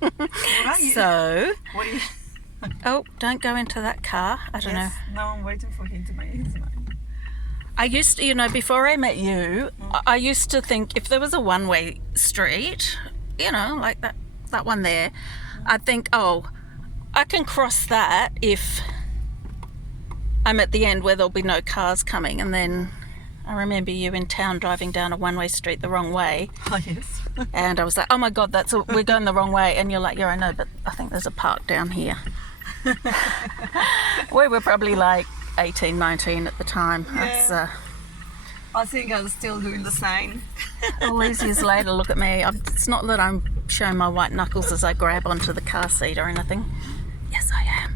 What are you? So, What are you? oh, don't go into that car. I don't know. No, I'm waiting for him to make his mind. I used to, before I met you, I used to think if there was a one-way street, like that one there, I'd think, oh, I can cross that if I'm at the end where there'll be no cars coming. And then I remember you in town driving down a one-way street the wrong way. Oh, yes. And I was like, oh my God, we're going the wrong way. And you're like, yeah, I know, but I think there's a park down here. We were probably like 18, 19 at the time. Yeah. I think I was still doing the same. All these years later, look at me. It's not that I'm showing my white knuckles as I grab onto the car seat or anything. Yes, I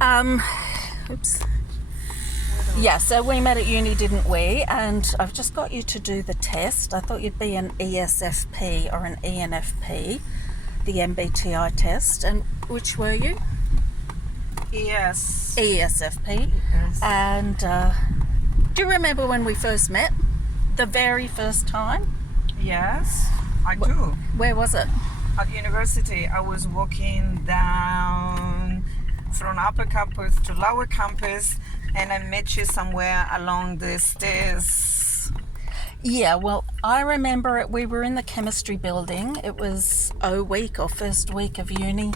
am. Oops. Yeah, so we met at uni, didn't we? And I've just got you to do the test. I thought you'd be an ESFP or an ENFP, the MBTI test. And which were you? Yes. ESFP. Yes. And do you remember when we first met? The very first time? Yes, I do. Where was it? At university, I was walking down from upper campus to lower campus, and I met you somewhere along the stairs. Yeah, well, I remember it. We were in the chemistry building. It was week or first week of uni.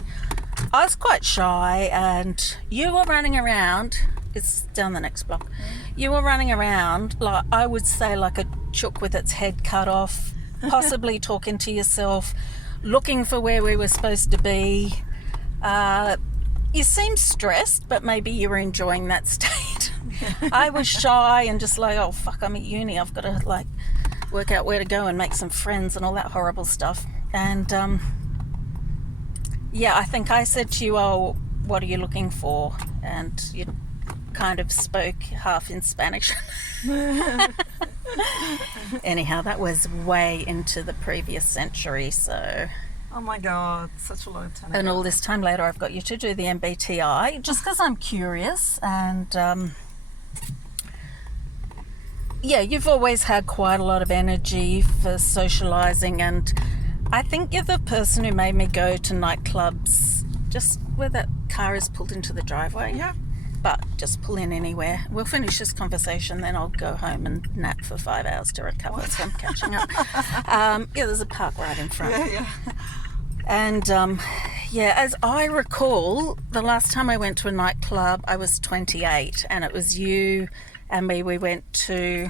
I was quite shy, and you were running around. It's down the next block. You were running around, like I would say, like a chook with its head cut off, possibly talking to yourself, looking for where we were supposed to be. You seemed stressed, but maybe you were enjoying that state. I was shy and just like, oh fuck, I'm at uni. I've got to like work out where to go and make some friends and all that horrible stuff. And yeah, I think I said to you, oh, what are you looking for? And you kind of spoke half in Spanish. Anyhow, that was way into the previous century, so... Oh my God, such a long time And ago. all this time later, I've got you to do the MBTI, just because I'm curious. And yeah, you've always had quite a lot of energy for socialising, and I think you're the person who made me go to nightclubs just where that car is pulled into the driveway. Yeah. But just pull in anywhere. We'll finish this conversation, then I'll go home and nap for 5 hours to recover from catching up. Yeah, there's a park right in front. Yeah. And yeah, as I recall, the last time I went to a nightclub, I was 28, and it was you and me. We went to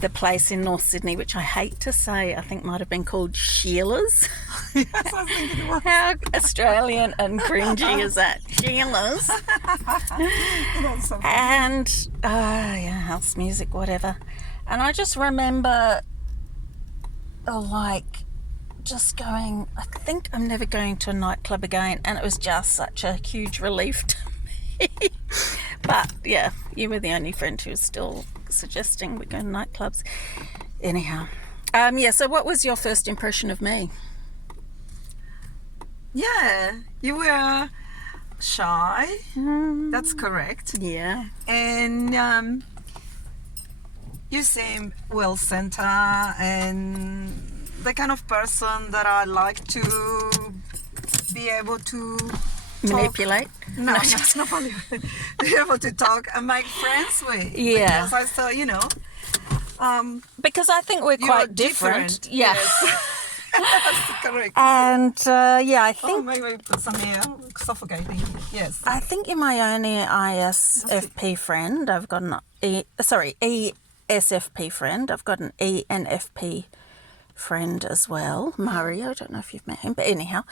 the place in North Sydney, which I hate to say, I think might have been called Sheila's. Yes, I was thinking it was. How Australian and cringy is that? Sheila's. That's so funny. And yeah, house music, whatever. And I just remember like just going, I think I'm never going to a nightclub again, and it was just such a huge relief to me. But yeah, you were the only friend who was still suggesting we go to nightclubs. Anyhow, yeah, so what was your first impression of me? Yeah, you were shy. That's correct. Yeah. And you seem well-centered and the kind of person that I like to be able to Manipulate? No, that's not only be able to talk and make friends with. Yeah. Because I thought, Because I think we're you're quite different. Yeah. Yes. That's correct. And yeah, I Oh, think maybe put some here, suffocating. Yes. I think you're my only ISFP friend. I've got an ESFP friend. I've got an ENFP friend as well, Mario. I don't know if you've met him, but anyhow,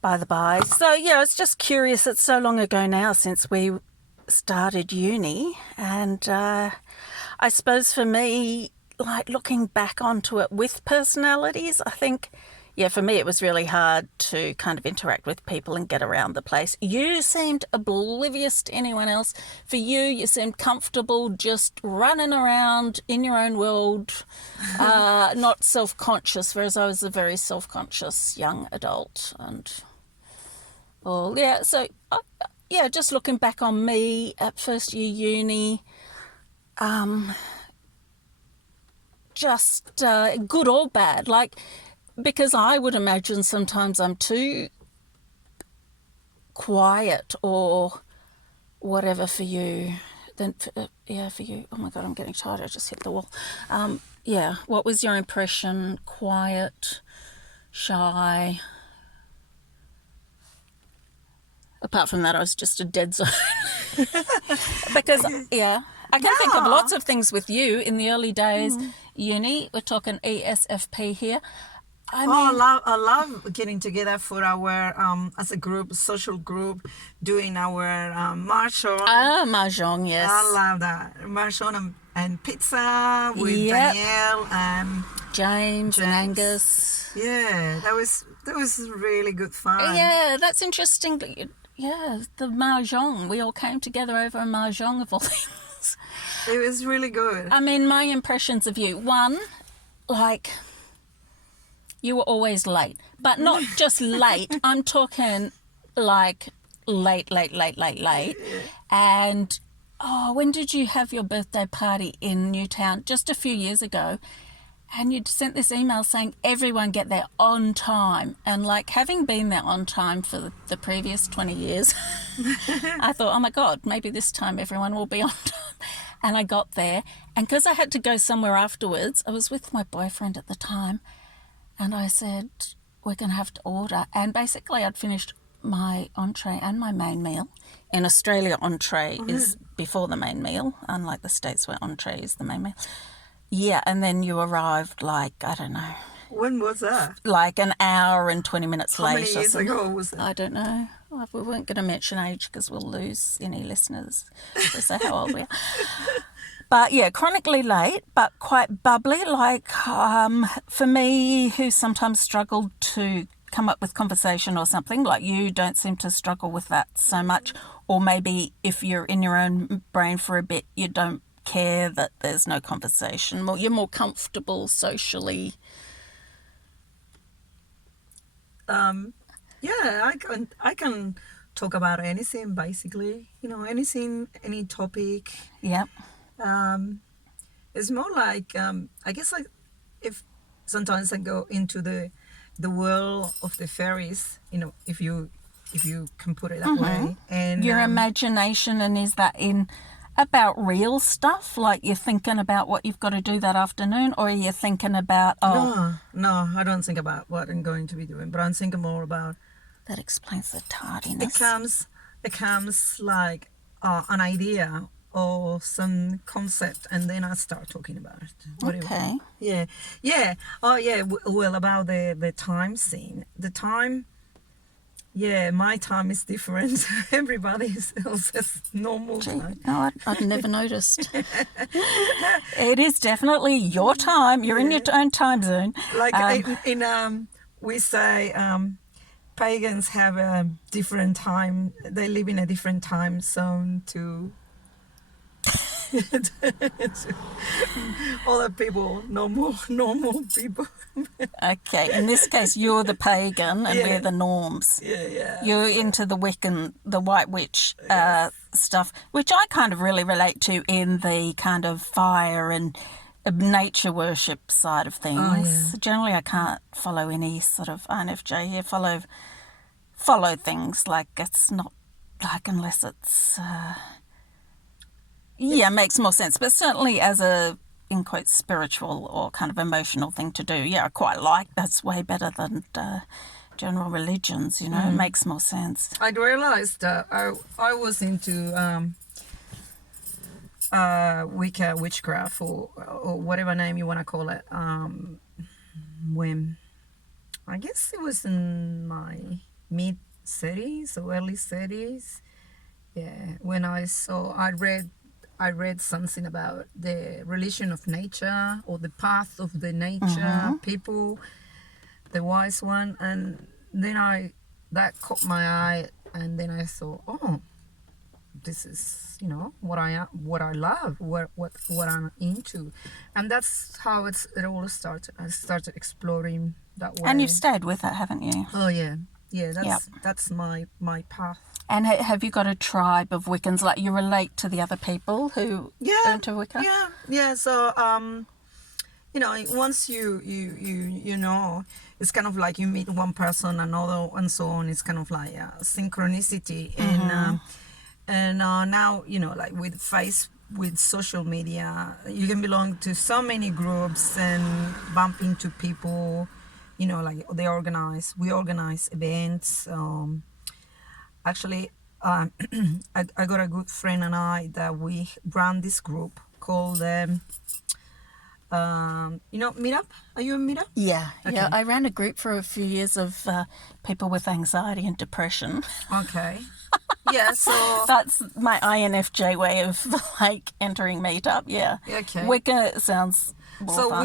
by the by. So yeah, I was just curious. It's so long ago now since we started uni, and I suppose for me, like looking back onto it with personalities, I think, yeah, for me it was really hard to kind of interact with people and get around the place. You seemed oblivious to anyone else. For you seemed comfortable just running around in your own world, not self-conscious, whereas I was a very self-conscious young adult. And all, yeah, so yeah, just looking back on me at first year uni, just good or bad. Like, because I would imagine sometimes I'm too quiet or whatever for you. Then, for you. Oh my God, I'm getting tired. I just hit the wall. Yeah, what was your impression? Quiet, shy? Apart from that, I was just a dead zone. Because, yeah, I can think of lots of things with you in the early days. Uni, we're talking ESFP here. I mean, I love getting together for our as a group, social group, doing our mahjong. mahjong, yes. I love that mahjong and pizza with Yep. Danielle and James and Angus. Yeah, that was really good fun. Yeah, that's interesting. Yeah, the mahjong. We all came together over a mahjong of all things. It was really good. I mean, my impressions of you. One, like, you were always late. But not just late. I'm talking, like, late. And, when did you have your birthday party in Newtown? Just a few years ago. And you'd sent this email saying everyone get there on time. And, like, having been there on time for the previous 20 years, I thought, oh, my God, maybe this time everyone will be on time. And I got there. And because I had to go somewhere afterwards, I was with my boyfriend at the time. And I said, we're going to have to order. And basically I'd finished my entree and my main meal. In Australia, entree is before the main meal, unlike the States where entree is the main meal. Yeah, and then you arrived like, I don't know. When was that? Like an hour and 20 minutes How late. many years ago was it? I don't know. We weren't going to mention age because we'll lose any listeners if we say how old we are. But yeah, chronically late, but quite bubbly. Like for me, who sometimes struggled to come up with conversation or something, like you don't seem to struggle with that so much. Or maybe if you're in your own brain for a bit, you don't care that there's no conversation. You're more comfortable socially. Yeah, I can talk about anything basically. Anything, any topic. Yep. It's more like I guess like if sometimes I go into the world of the fairies. If you can put it that way. And your imagination, and is that in about real stuff, like you're thinking about what you've got to do that afternoon, or are you thinking about No, I don't think about what I'm going to be doing, but I'm thinking more about that explains the tardiness. It comes like an idea or some concept, and then I start talking about it. Okay. Yeah. Oh yeah. Well, about the time scene, the time. Yeah, my time is different. Everybody else's normal time. No, I'd never noticed. It is definitely your time. You're in your own time zone. Like we say, pagans have a different time. They live in a different time zone to other people, normal people. Okay, in this case, you're the pagan and we're the norms. Yeah. You're into the Wiccan, the White Witch stuff, which I kind of really relate to in the kind of fire and nature worship side of things. Oh, yeah. Generally, I can't follow any sort of INFJ here. Follow things, like it's not like unless it's... Yeah, makes more sense. But certainly as a, in quotes, spiritual or kind of emotional thing to do, yeah, I quite like. That's way better than general religions, It makes more sense. I realized that I was into Wicca, witchcraft, or whatever name you want to call it, when I guess it was in my mid-30s or early 30s. Yeah, when I read something about the religion of nature, or the path of the nature people, the wise one, and then that caught my eye, and then I thought, oh, this is what I love, what I'm into, and that's how it all started. I started exploring that way. And you've stayed with it, haven't you? Oh yeah. That's my path. And have you got a tribe of Wiccans? Like, you relate to the other people who are into Wicca? Yeah. So once you know, it's kind of like you meet one person, another, and so on. It's kind of like synchronicity, and now like with social media, you can belong to so many groups and bump into people. Like we organize events. Actually, I got a good friend and I that we run this group called Meetup. Are you a Meetup? Yeah, Okay. yeah. I ran a group for a few years of people with anxiety and depression. Okay. Yeah, so That's my INFJ way of like entering Meetup. Yeah. okay. Wicca sounds more So fun.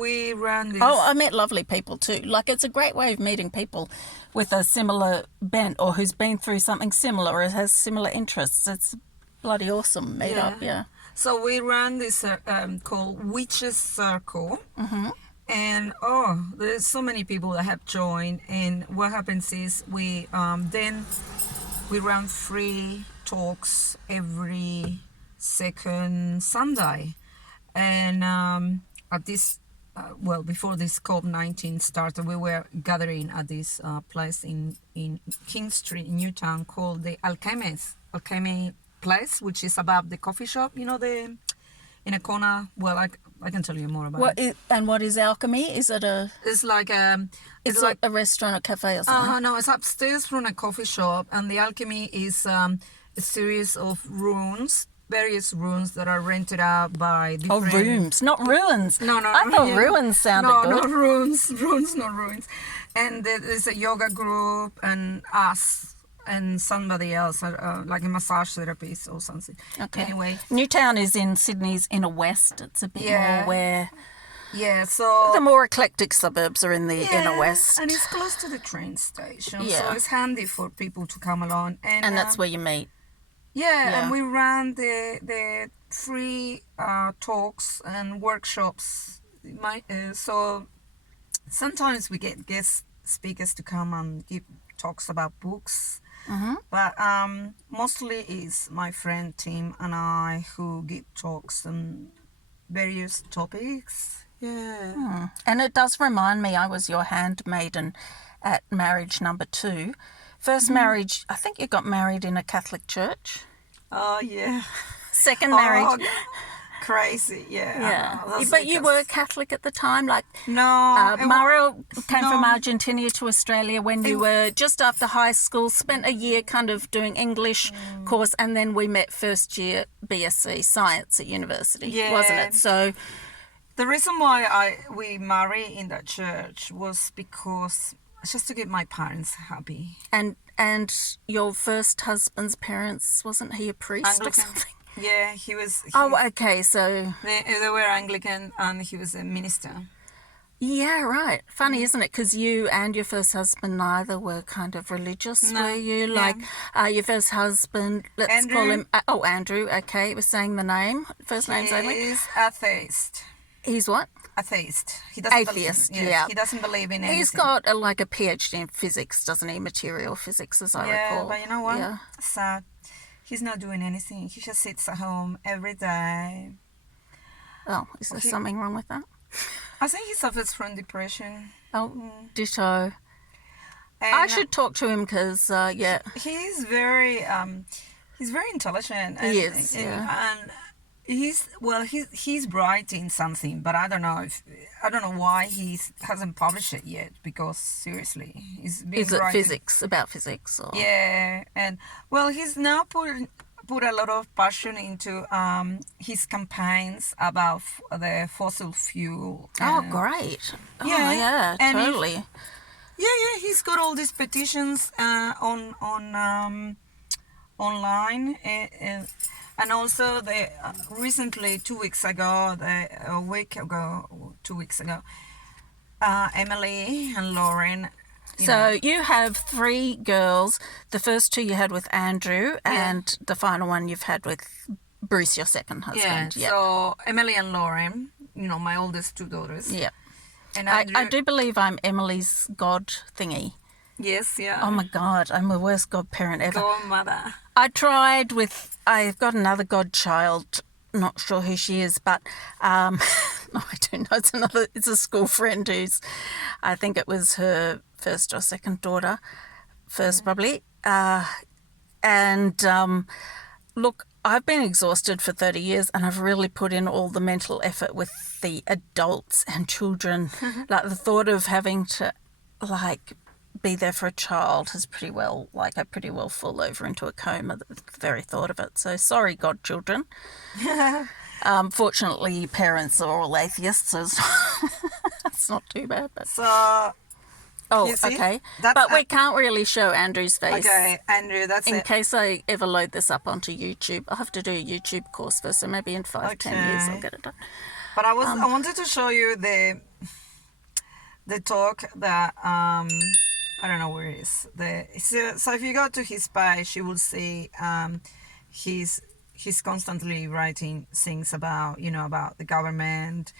we ran this. Oh, I met lovely people too. Like, it's a great way of meeting people with a similar bent or who's been through something similar or has similar interests. It's bloody awesome meetup, yeah. So we ran this called Witches Circle. And there's so many people that have joined. And what happens is we run free talks every second Sunday. And at this, before this COVID-19 started, we were gathering at this place in King Street in Newtown called the Alchemy place, which is above the coffee shop, in a corner. Well, I can tell you more about it. What is Alchemy? Is it It's like it's like a restaurant or cafe or something? no, it's upstairs from a coffee shop, and the Alchemy is a series of rooms, various rooms that are rented out by different... Oh, rooms, not ruins. No. I thought ruins sounded no, good. No, not rooms, not ruins. And there's a yoga group and us and somebody else, like a massage therapist or something. Okay. Anyway. Newtown is in Sydney's inner west. It's a bit more where... Yeah, so... The more eclectic suburbs are in the inner west. And it's close to the train station, Yeah. so it's handy for people to come along. And that's where you meet. Yeah, and we ran the free talks and workshops. So sometimes we get guest speakers to come and give talks about books. But mostly it's my friend Tim and I who give talks on various topics. Yeah. And it does remind me, I was your handmaiden at marriage number 2. First marriage, I think you got married in a Catholic church. Oh, yeah. Second marriage. Crazy, yeah. But you were Catholic at the time? Like, no. Mario came from Argentina to Australia when you were just after high school, spent a year kind of doing English course, and then we met first year BSc Science at university, wasn't it? So... The reason why we married in that church was because just to get my parents happy. And your first husband's parents, wasn't he a priest Anglican. or something? Yeah, he was. Okay, so... They were Anglican and he was a minister. Yeah, right. Funny, isn't it? Because you and your first husband neither were kind of religious, were you? Like, your first husband, let's call him... Andrew, okay, we're saying the name. First name's only. He's atheist. He's what? Atheist. He doesn't Atheist, believe, yeah. He doesn't believe in anything. He's got a PhD in physics, doesn't he? Material physics, as I recall. Yeah, but you know what? Yeah. Sad. He's not doing anything. He just sits at home every day. Oh, is there something wrong with that? I think he suffers from depression. Oh, ditto. And I should talk to him because, he's very intelligent. And, he is, and he's bright in something, but I don't know why he hasn't published it yet. Because seriously, is it physics, about physics? Or... Yeah, and he's now put a lot of passion into his campaigns about the fossil fuel. Oh, great! Oh, yeah, totally. He's got all these petitions online, and also recently 2 weeks ago, Emily and Lauren. So you have 3 girls. The first 2 you had with Andrew, and the final one you've had with Bruce, your second husband. Yeah. So Emily and Lauren, my oldest 2 daughters. Yeah. And I do believe I'm Emily's god thingy. Yes, yeah. Oh my God, I'm the worst godparent ever. Godmother. I've got another godchild, not sure who she is, but my No, I don't know. It's a school friend who's, I think it was her first or second daughter, first probably. Look, I've been exhausted for 30 years and I've really put in all the mental effort with the adults and children. Like the thought of having to be there for a child has pretty well fall over into a coma, the very thought of it. So sorry, godchildren. Fortunately, parents are all atheists, so it's not too bad. But... So... Oh, okay. But we can't really show Andrew's face. Okay, Andrew, that's in case I ever load this up onto YouTube. I'll have to do a YouTube course first, so maybe in 5-10 years I'll get it done. But I wanted to show you the talk that I don't know where it is. So if you go to his page, you will see he's constantly writing things about about the government,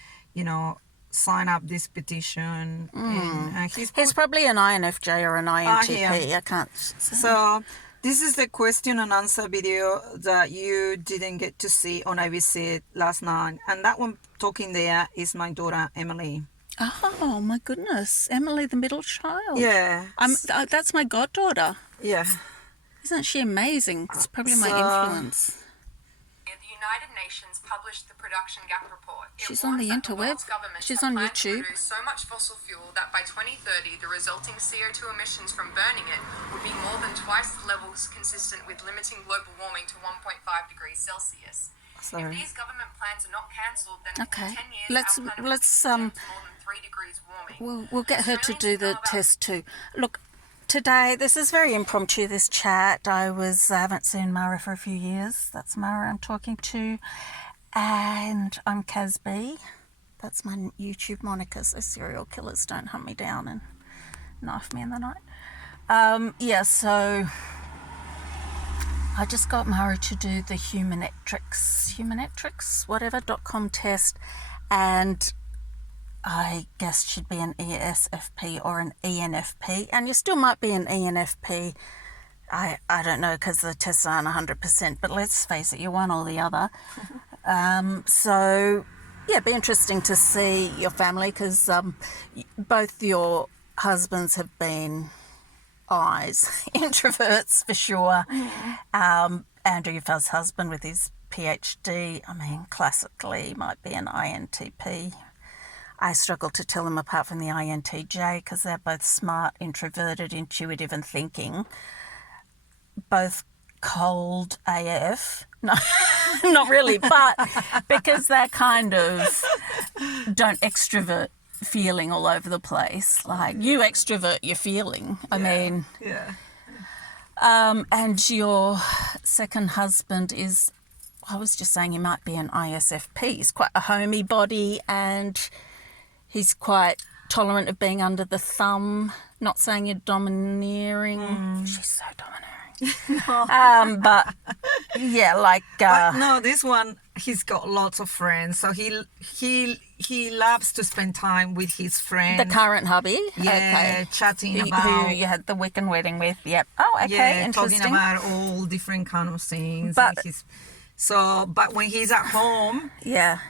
sign up this petition. And he's probably an INFJ or an INTP. I can't. So this is the question and answer video that you didn't get to see on I Visit last night. And that one talking there is my daughter, Emily. Oh, my goodness. Emily, the middle child. Yeah. That's my goddaughter. Yeah. Isn't she amazing? It's probably my influence. The United Nations published the Production Gap Report. She's on the interweb. She's on YouTube. Produce so much fossil fuel that by 2030, the resulting CO2 emissions from burning it would be more than twice the levels consistent with limiting global warming to 1.5 degrees Celsius. Sorry. If these government plans are not cancelled, then okay. in 10 years, let's more than 3 degrees warming. We'll get her to do the test too. Look, today, this is very impromptu, this chat. I haven't seen Mara for a few years. That's Mara I'm talking to. And I'm Kaz B. That's my YouTube moniker, so serial killers don't hunt me down and knife me in the night. So I just got Mara to do the humanetrics.com test, and I guess she'd be an ESFP or an ENFP, and you still might be an ENFP. I don't know because the tests aren't 100%, but let's face it, you're one or the other. It'd be interesting to see your family because both your husbands have been eyes, introverts for sure. Andrew, your first husband with his PhD, classically might be an INTP. I struggle to tell them apart from the INTJ because they're both smart, introverted, intuitive and thinking. Both cold AF. No, not really, but because they're kind of don't extrovert feeling all over the place. Like you extrovert your feeling. Yeah. And your second husband is, I was just saying he might be an ISFP. He's quite a homebody and he's quite tolerant of being under the thumb. Not saying you're domineering. She's so domineering. But no, this one, he's got lots of friends, so he loves to spend time with his friends. The current hubby, chatting about who you had the Wiccan wedding with. Yep. Oh, okay, interesting. Talking about all different kind of things. But but when he's at home, yes,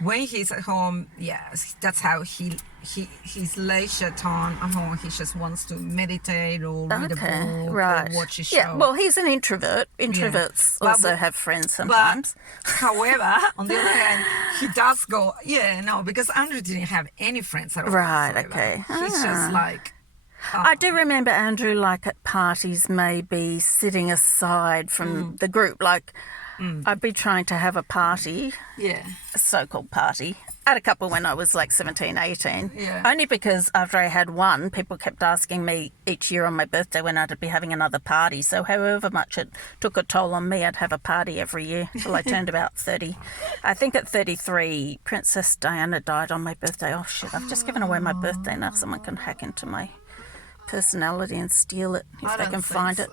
that's how his leisure time at home. He just wants to meditate or read a book or watch a show. Yeah, well, he's an introvert. Introverts also have friends sometimes. But, however, on the other hand, he does go, because Andrew didn't have any friends at all. Right, whatsoever. okay. He's just like... I do remember Andrew, like at parties, maybe sitting aside from the group, like... I'd be trying to have a party, a so-called party. I had a couple when I was like 17, 18. Yeah. Only because after I had one, people kept asking me each year on my birthday when I'd be having another party. So however much it took a toll on me, I'd have a party every year till I turned about 30. I think at 33, Princess Diana died on my birthday. Oh, shit, I've just given away my birthday now. Someone can hack into my personality and steal it if they can find it.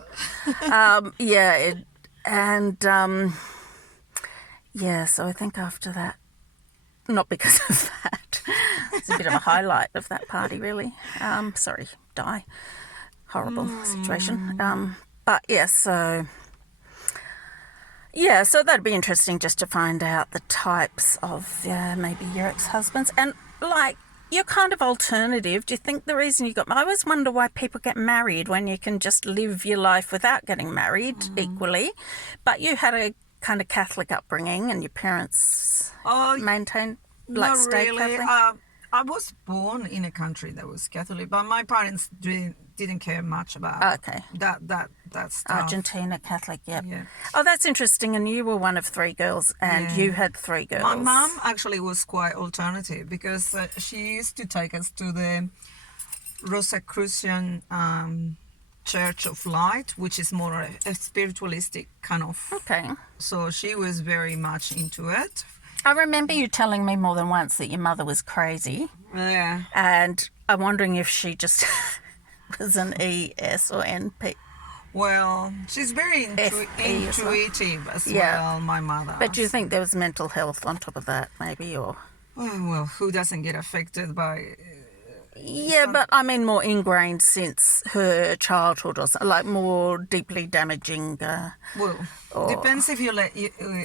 So I think after that, not because of that, it's a bit of a highlight of that party, really. Horrible situation. So Yeah, so that'd be interesting just to find out the types of maybe your ex-husbands. And, like, you're kind of alternative. Do you think the reason you got... I always wonder why people get married when you can just live your life without getting married equally. But you had a kind of Catholic upbringing and your parents maintained, like, Not stay really. Catholic? I was born in a country that was Catholic, but my parents didn't care much about that stuff. Argentina Catholic, yep. Yeah. Oh, that's interesting. And you were one of three girls, and you had three girls. My mum actually was quite alternative because she used to take us to the Rosicrucian Church of Light, which is more a spiritualistic kind of. Okay. So she was very much into it. I remember you telling me more than once that your mother was crazy. Yeah. And I'm wondering if she just was an ES or NP. Well, she's very intuitive as well, my mother. But do you think there was mental health on top of that, maybe, or? Oh, well, who doesn't get affected by... Yeah, but I mean more ingrained since her childhood or something, like more deeply damaging. Depends if you let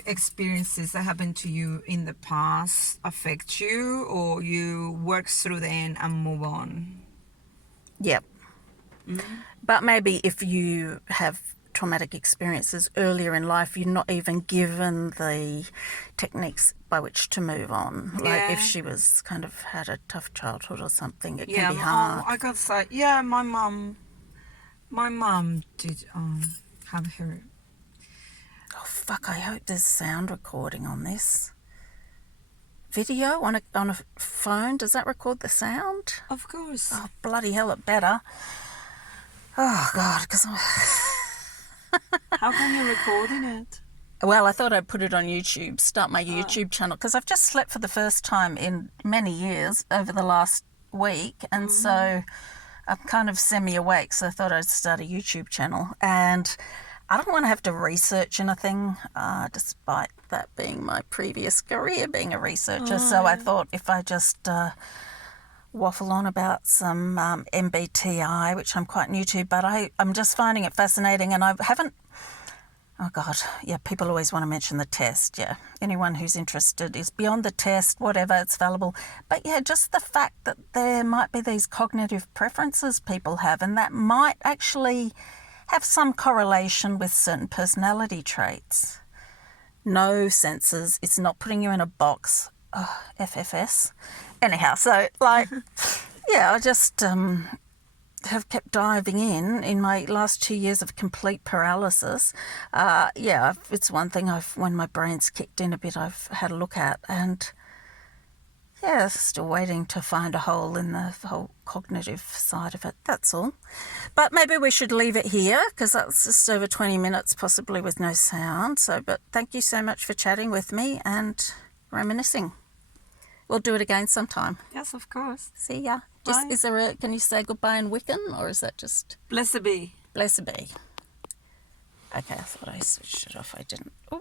experiences that happened to you in the past affect you or you work through them and move on. Yep. Mm-hmm. But maybe if you have traumatic experiences earlier in life, you're not even given the techniques by which to move on. Like if she was kind of had a tough childhood or something, it can be hard. I got to say, my mum did have her. Oh fuck! I hope there's sound recording on this video on a phone. Does that record the sound? Of course. Oh bloody hell! It better. Oh god, because How come you're recording it? Well, I thought I'd put it on YouTube, start my YouTube channel, because I've just slept for the first time in many years over the last week, and so I'm kind of semi-awake, so I thought I'd start a YouTube channel. And I don't want to have to research anything, despite that being my previous career, being a researcher. So I thought if I just waffle on about some MBTI, which I'm quite new to, but I'm just finding it fascinating, and I haven't... Oh, God, yeah, people always want to mention the test, yeah. Anyone who's interested is beyond the test, whatever, it's valuable. But, yeah, just the fact that there might be these cognitive preferences people have, and that might actually have some correlation with certain personality traits. No senses, it's not putting you in a box. Oh, FFS. Anyhow, so, like, yeah, I just... have kept diving in my last 2 years of complete paralysis. It's one thing when my brain's kicked in a bit, I've had a look at, and still waiting to find a hole in the whole cognitive side of it. That's all. But maybe we should leave it here because that's just over 20 minutes, possibly with no sound. But thank you so much for chatting with me and reminiscing. We'll do it again sometime. Yes, of course. See ya. Can you say goodbye in Wiccan, or is that just... Blessed be. Blessed be. Okay, I thought I switched it off. I didn't. Oh.